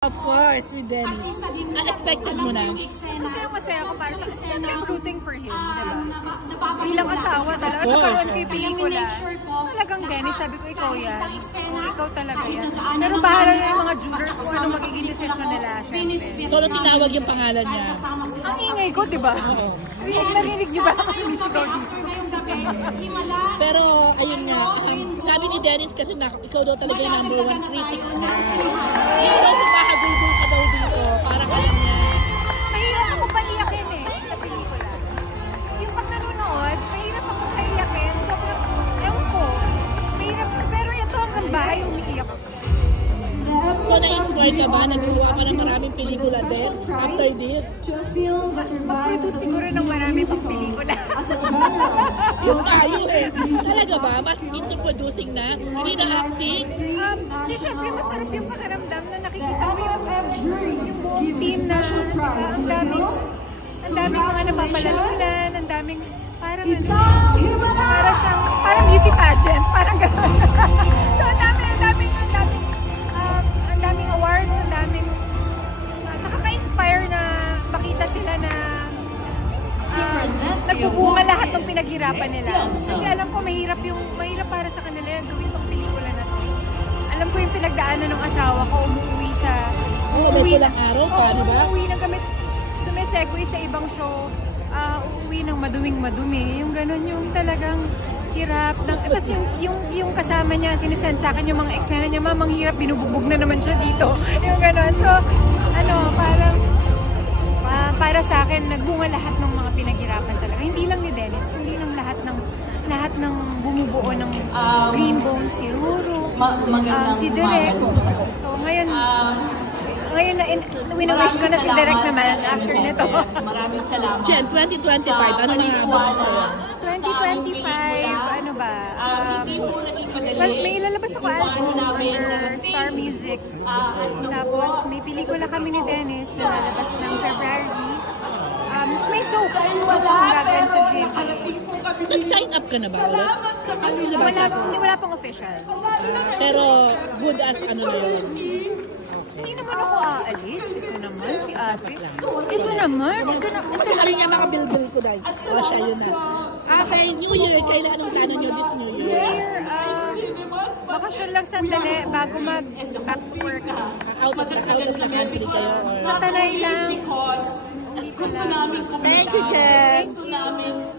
Of course, with Dennis. Unexpected mo na. Masaya ako para sa siyempre rooting for him, diba? Bilang asawa talaga. At karoon ko yung pelikula. Talagang Dennis, sabi ko, ikaw yan. Ikaw talaga yan. Pero bahala na yung mga jurors kung ano magiging decision nila, syempre. Solo tinawag yung pangalan niya. Ang ingay ko, diba? Narinig niyo ba ako sumisigaw dito? Pero, ayun nga, sabi ni Dennis kasi ikaw daw talaga yung #1 critic niya. Nakagulgul ka daw dito, parang alam niya. Mahirap ako paiyakin sa pelikula. Yung pag nanonood, mahirap ako paiyakin. Sobrang, ewan ko, mahirap. Pero ito hanggang bahay, umiiyak ako. So, na-inspire ka ba? Nagsuwa ka ng maraming pelikula din after this? Mag-produce siguro ng marami pang pelikula. Yung tayo Talaga ba? Mas into producing na? Hindi na acting? Hindi, syempre masarap yung pakiramdam na nakikita mo yung buong team na ang daming mga napapalalunan, ang daming parang parang beauty pageant, parang gano'n. So ang daming awards, ang daming nakaka-inspire na makita sila na nagbubunga lahat ng pinaghirapan nila. Kasi alam ko mahirap para sa kanila yung gawin tong pelikula na to. Alam ko yung pinagdaanan ng asawa ko, umuwi ng araw, paano ba? Umuwi ng gamit, sumisegue sa ibang show, uuwi ng maduming-madumi. Yung ganun yung talagang hirap. Tapos yung kasama niya, sinisend sa akin yung mga eksena niya, mamang hirap, binubugbog na naman siya dito. Yung ganun. So, parang para sa akin, nagbunga lahat ng mga pinaghirapan talaga. Hindi lang ni Dennis, kundi ng lahat ng bumubuo ng Green Bone, si Ruru, si Direk. So ngayon wina-wish ko na si Direk naman after nito. Maraming salamat. Jen, 2025, ano mga 2025, ano ba? May ilalabas ako album under Star Music. Tapos may pelikula kami ni Dennis na lalabas ng February. May soap. Nag-sign up ka na ba ulit? Wala pang official. Pero good as ano na yun? Hindi naman ako aalis. Ito naman, si ate. Ito naman. Ito na rin yung mga bilbil ko dahil. O siya yun na. After New Year, kailan anong plano nyo this New Year? Bakasyon lang sandali bago mag-back to work. Out of the country kayo? Sa Tanay lang. Gusto namin kumita. Thank you, Jen. Gusto namin